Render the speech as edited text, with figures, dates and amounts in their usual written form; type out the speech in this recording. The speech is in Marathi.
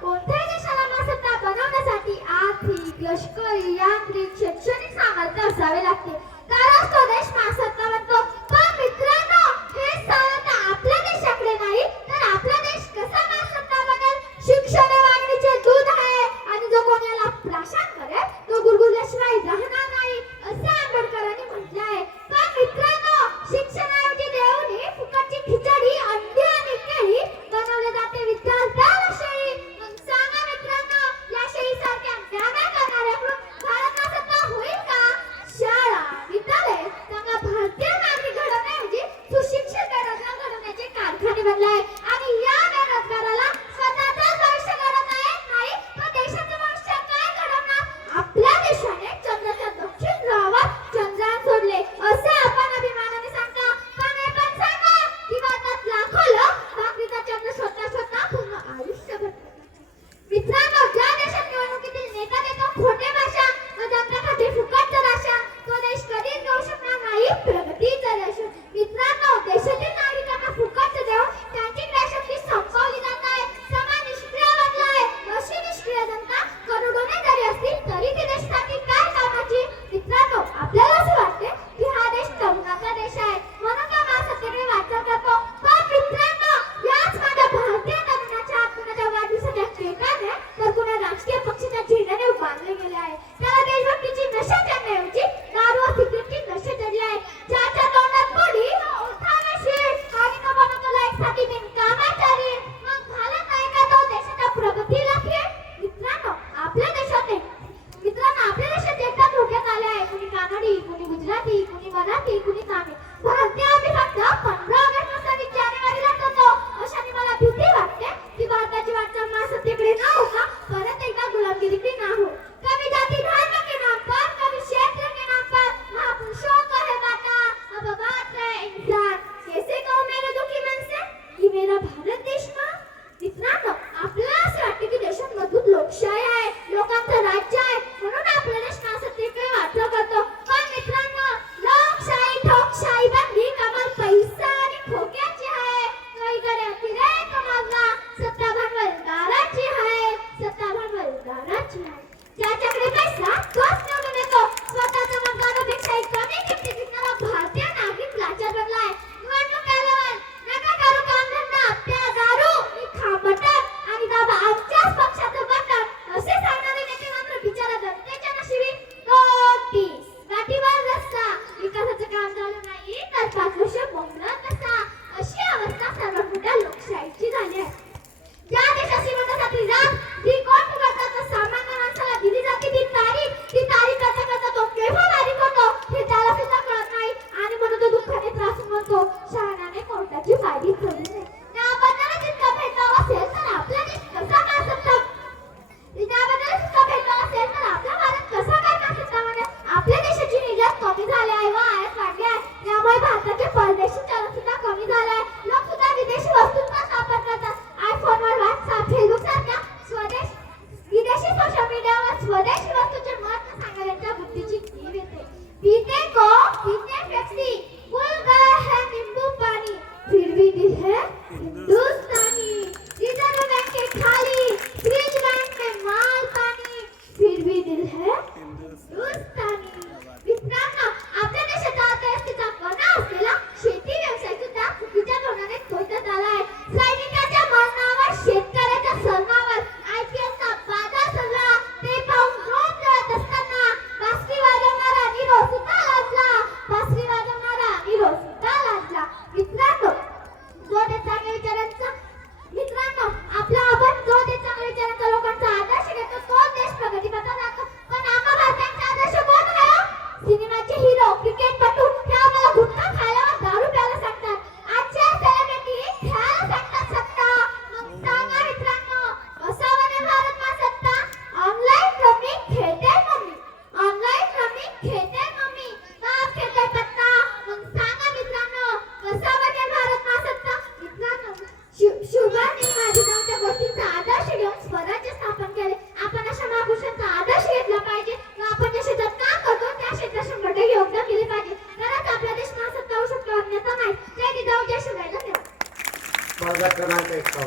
कोणत्याही देशाला महासत्ता बनवण्यासाठी आर्थिक, लष्करी, यांत्रिक, शैक्षणिक सामर्थ्य असावे लागते. तरच तो देश महासत्ता बनतो. पण मित्रांनो, हे सामर्थ्य आपल्या देशाकडे नाही तर आपला देश कसा महासत्ता बनेल? शिक्षण हे वाघिणीचे दूध आहे आणि जो कोणी याला प्राशन करेल तो गुरगुरल्याशिवाय राहणार नाही, असे आंबेडकरांनी म्हटले आहे. पण मित्रांनो, शिक्षणाऐवजी देऊन फुकटची खिचडी, अंडी आणि केळी बनवले जाते विद्यार्थ्याला शेळी. मग सांगा मित्रांनो, या शेळीसारख्या अन्याय करणाऱ्याकडून भारत महासत्ता होईल का? शाळा, विद्यालय चांगला भारतीय नागरिक घडवण्याऐवजी सुशिक्षित बेरोजगार घडवण्याचे कारखाने बनले आहे. आणि या बेरोजगाराला स्वतःच भविष्य घडवता येत नाही, तर देशाचे भविष्य काय घडवणार? आपल्या देशाने चंद्राच्या दक्षिण ध्रुवावर चंद्रयान सोडले असे आपण अभिमानाने सांगता. पण हे पण सांगा की भारतात लाखो लोक भाकरीचा चंद्र शोधता शोधता पूर्ण आयुष्य घडवतात. मित्रांनो, ज्या देशात निवडणुकीतील नेता देतो खोटे भाषण व जनतेसाठी फुकट राशन, तो देश कधीच घेऊ शकणार नाही प्रगतीचा देश. मित्रांनो, देशातील नागरिकांना फुकट देऊन त्यांची क्रयशक्ती संपवली जात आहे. समाज निष्क्रिय बनला आहे. अशी निष्क्रिय जनता करोडोने जरी असतील तरी ती देशासाठी काय कामाची? मित्रांनो, आपल्याला असं वाटते की हा देश तरुणाचा देश आहे म्हणून का महासत्तेकडे वाटचाल करतो. पण मित्रांनो, याच माझ्या भारतीय तरुणाच्या आत्मनाच्या वाढदिवसाच्या केकाने तर कुणा राजकीय पक्षाच्या झेंड्याने बांधले गेले आहे. त्याला देशभक्तीची नशा चढण्याऐवजी दारू व सिगरेटची नशा चढली आहे. ज्याच्या तोंडात गोडी व ओठावेशी आणि तो बनवतो लायकसाठी बिनकामाचारी. मग घालत नाही का तो देशाच्या प्रगतीला खेळ? मित्रांनो, आपल्या देशात एकदा धोक्यात आले आहे. कुणी कानडी, कुणी गुजराती, कुणी मराठी, कुणी तामिळ. भारतीय आम्ही फक्त 15 ऑगस्ट व 26 जानेवारीला करतो. अशाने मला भीती वाटते की भारताची वाटचाल महासत्तेकडे न होता परत एकदा गुलामगिरीकडे ना हो. कभी जाति धर्म के नाम पर, कभी क्षेत्र के नाम पर महापुरुषों का है बाटा. अब बात है इंसान. कैसे कहूं मेरे दुखी मन से कि मेरा भारत देश ना. मित्रांनो, आपल्याला असं वाटते की देशात मजबूत लोकशाही आहे, लोकांचं राज्य आहे म्हणून आपला देश महासत्तेकडे वाटचाल करतो. पण मित्रांनो, लोकशाही ठोकशाही बनली कमाल पैसा आणि ठोक्याची आहे. काहीकडे अतिरेक मागला. सत्ता भांडवलदाराची आहे, सत्ता भांडवलदाराची आहे. ज्याच्याकडे पैसा तोच निवडून येतो. स्वतःच्या मतदानापेक्षाही कमी किमतीत विकणारा भारतीय नागरिक लाचार बनला आहे. निवडणूक आल्यावर नका करू कामधंदा, प्या दारू, खा मटण आणि दाबा आमच्याच पक्षाचं बटन असे सांगणारे नेते मात्र बिचारा जनतेच्या नशिबी नोटीस, गाठीवर रस्ता, विकासाचं काम झालं नाही तर 5 वर्ष बोंबलत बसा. अशी अवस्था सर्वात मोठ्या लोकशाहीची झाली आहे. ज्या देशात श्रीमंतासाठी रात जी कोण करतात व सामान्य माणसाला दिली जाते ती तारीख करता करता तो केव्हा बारीक होतो हे त्याला सुद्धा कळत नाही. आणि म्हणून तो दुःखाने त्रासून म्हणतो, शहाण्याने कोर्टाची पायरी चढू नये. त्याबद्दलच इतका भेदभाव असेल तर आपला देश कसा काय सत्ता? त्याबद्दलच इतका भेदभाव असेल तर आपला भारत कसा काय महासत्ता बनेल? आपल्या देशाची निर्यात कमी झाली आहे व आयात वाढली आहे. त्यामुळे भारताचे परदेशी चलन सुद्धा कमी झाले आहे. लोक सुद्धा विदेशी वस्तूंचा वापर करतात. आयफोनवर, व्हॉट्सअप, फेसबुक सारख्या विदेशी सोशल मीडियावर स्वदेशी वस्तूंचे महत्त्व सांगण्याच्या बुद्धीची कीव येते. पीते को पीते पेप्सी, भूल गए है नींबू पानी, फिर भी दिल है हिंदुस्तानी. रिजर्व बैंक के खाली, फ्रिज बैंक में माल पानी, फिर भी दिल है हिंदुस्तानी. मित्रांनो, आपल्या देशाच्या अर्थव्यवस्थेचा कणा असलेला शेती व्यवसाय सुद्धा चुकीच्या धोरणाने तोडण्यात आला आहे. सैनिकाच्या मरणावर, शेतकऱ्याच्या सरणावर IPLचा बाजार सल्ला ते पाहून रोज जळत असताना बासरी वाजवणारा निरो सुद्धा लाजला. बासरी वाजवणारा निरो सुद्धा लाजला. मित्रांनो, जो ते चांगल्या विचारांचा आपण जो ते चांगल्या विचारांचा लोकांचा आदर्श घेतो तो देश प्रगतीपथावर जातो. पण आम्हा भारतीयांचा आदर्श कोण आहे? सिनेमाचे हिरो, क्रिकेटपटू हे आम्हाला गुटखा खायला व दारू प्यायला सांगतात. आजच्या सेलिब्रिटी खेळायला सांगतात सत्ता. मग सांगा मित्रांनो, असा बनेल भारत महासत्ता? ऑनलाईन रमी खेळते मम्मी, ऑनलाईन रमी खेळते मम्मी, बाप खेळते पत्ता. मग सांगा मित्रांनो, कसा बनेल भारत महासत्ता? मित्रांनो, शुभांनी माझ्या गोष्टींचा आदर्श घेऊन स्वराज्य स्थापन केले. आपण अशा महापुरुषांचा आदर्श घेतला पाहिजे व आपण ज्या क्षेत्रात काम करतो त्या क्षेत्रात 100% योगदान दिले पाहिजे. तरच आपला देश महासत्ता होऊ शकतो, अन्यथा नाही. जय जिजाऊ, जय शिवराय. धन्यवाद. वर्ग क्रमांक 51.